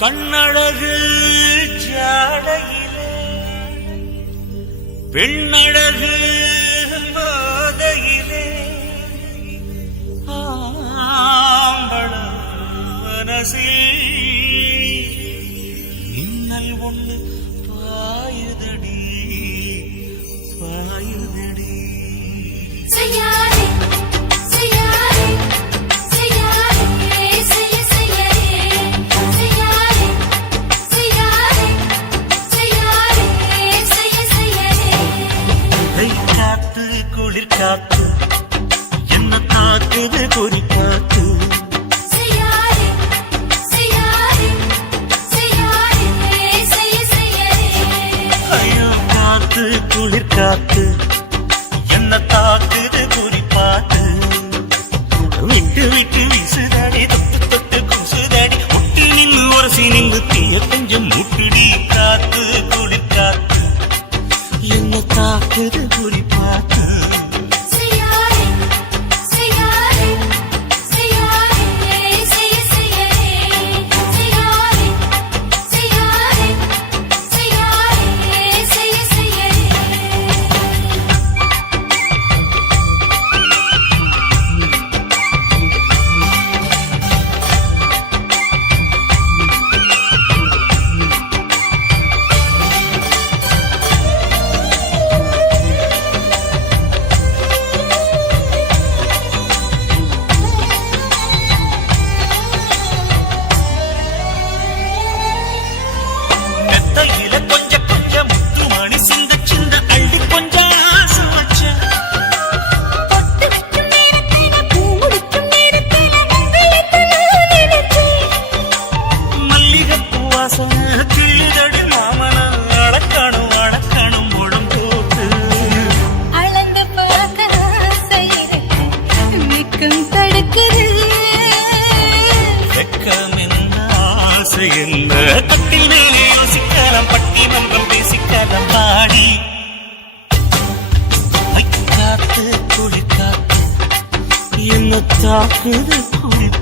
கண்ணழகு ஜாடையிலே பெண்ணழகு போதையிலே ஆம்பள மனசில் இன்னல் ஒண்ணு பாயுதடி பாயுதடி குளிர் காத்து என்ன தாக்குது குறி காத்து ஐயோ காத்து குளிர் காத்து என்ன தாக்குது குறி பார்த்து விட்டு விட்டு வீசுதாடி தொட்டு தொட்டு குசுதாடி முட்டி நின்று உரசி நின்று தீய கொஞ்சம் முட்டுடி காத்து குளிர் காத்து என்ன தாக்குது குறி பார்த்து கொஞ்சம் கொஞ்சம் முத்து மணி சிந்த சிந்த அள்ளி கொஞ்சம் ஆசை வச்ச மல்லிகைப்பூ வாசனை கிள்ளிதடி மாமன அடக்கணும் அடக்கணும் உடம் போட்டு அளந்து பார்க்க மிக்கம் தடுக்குது வெக்கம் என்ன ஆசை என்ன கட்டில் மேலே யோசிக்கலாம் பட்டி மன்றம் பேசிக்கலாம் பாடி காத்து குளிர் காத்து என்ன தாக்குது குளிர்